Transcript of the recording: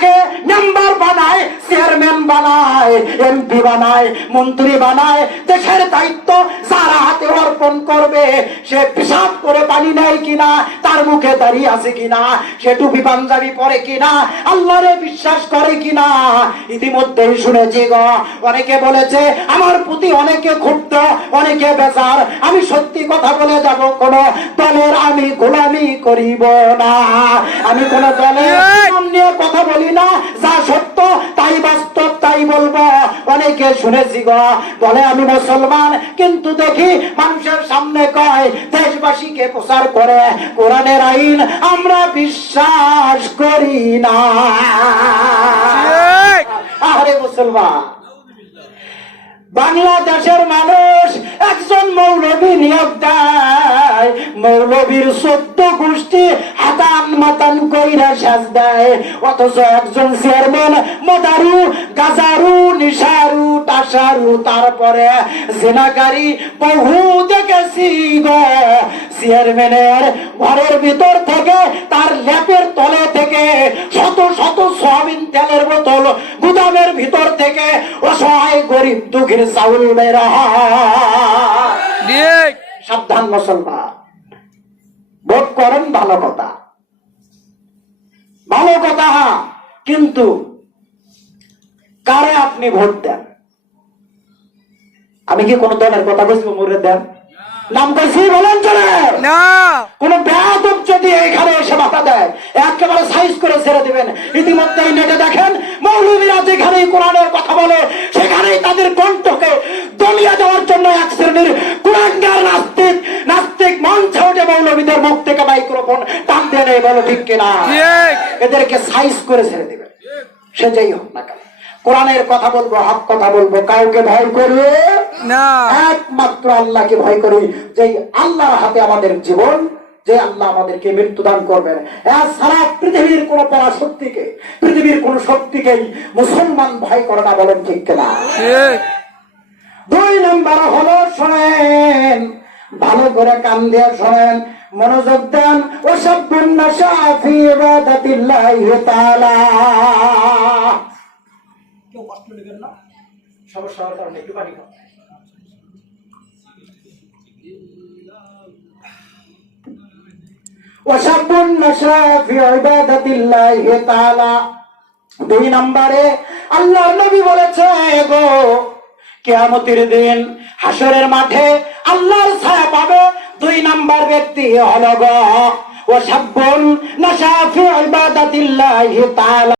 তাকে মেম্বার বানায়, চেয়ারম্যান বানায়, এমপি বানায়, মন্ত্রী বানায়। দেশের দায়িত্ব যারা হাতে অর্পণ করবে, সে পেশাব করে পানি নেয় কিনা, তার মুখে দাঁড়িয়ে আছে কিনা, সে টুপি পাঞ্জাবি পরে কিনা, আল্লাহরে বিশ্বাস করে কিনা। ইতিমধ্যেই শুনেছি গো, অনেকে বলেছে আমার প্রতি অনেকে ক্ষুব্ধ, অনেকে বেজার। আমি সত্যি কথা বলে যাব, কোন দলের আমি গোলামি করিব না, আমি কোন দলের নাম নিয়ে কথা বলি না, যা সত্য তাই বাস্তব তাই বলবো। অনেকে শুনেছি গো বলে আমি মুসলমান, কিন্তু দেখি মানুষের সামনে কয় দেশবাসীকে প্রচার করে কোরআনের আইন আমরা বিশ্বাস করি না। আরে মুসলমান, বাংলাদেশের মানুষ একজন মৌলবী নিয়োগ দেয়, মৌলবীর 14 গোষ্ঠী হাতান মাতান কইরা সাজ দেয়, অথচ একজন চেয়ারম্যান মদারু গাজারু নিশারু টাসারু তারপরে জেনাকারী বহু দেখেছি গো। চেয়ারম্যানের ঘরের ভিতর থেকে, তার ল্যাপের তলে থেকে শত শত সয়াবিন তেলের বোতল, গুদামের ভিতর থেকে অসহায় গরিব দুঃখীর চাউল বের হয়। সাবধান মুসলমান, ভোট করেন ভালো কথা, ভালো কথা, কিন্তু কারে আপনি ভোট দেন? আমি কি কোন দলের কথা বলছি মরে দেন নাম কইছি বলেন চলে না? কোন বেয়াদব যদি এখানে এসে মাথা দেয়, একেবারে সাইজ করে ছেড়ে দিবেন। ইতিমধ্যেই নেটে দেখেন মৌলবীরা যেখানেই কোরআনের কথা বলে, সেখানেই তাদের কণ্ঠকে দমিয়ে দেওয়ার জন্য এক শ্রেণীর কুরাঙ্গার নাস্তিক নাস্তিক মঞ্চে উঠে মৌলবীদের মুখ থেকে মাইক্রোফোন টান দিয়ে নেই। বলো ঠিক কিনা? এদেরকে সাইজ করে ছেড়ে দিবেন, সে যেই হোক না কেন। কোরআনের কথা বলবো, হক কথা বলবো, কাউকে ভয় করবে না, একমাত্র আল্লাহকে ভয় করি। যে আল্লাহর হাতে আমাদের জীবন, যে আল্লাহ আমাদেরকে মৃত্যু দান করবেন। সারা পৃথিবীর কোন পরাশক্তিকে, পৃথিবীর কোন শক্তিকেই মুসলমান ভয় করে না। বলেন ঠিক কিনা? 2 নম্বর হলো, শোনেন ভালো করে, কান দিয়ে শোনেন, মনোযোগ দেন। ওয়াসাব্বুন নাশা ফি ইবাদাতিল্লাহি তাআলা। কেউ কষ্ট নেবেন না, সমস্যার কারণে একটু পানি খাও। ওয়াসাব্বুন নাশা ফি ইবাদাতিল্লাহি তাআলা। 2 নম্বরে আল্লাহর নবী বলেছে গো, কিয়ামতের দিন হাসরের মাঠে আল্লাহর ছায়া পাবে 2 নম্বর ব্যক্তি হলো গো ওয়াসাব্বুন নাশা ফি ইবাদাতিল্লাহি তাআলা।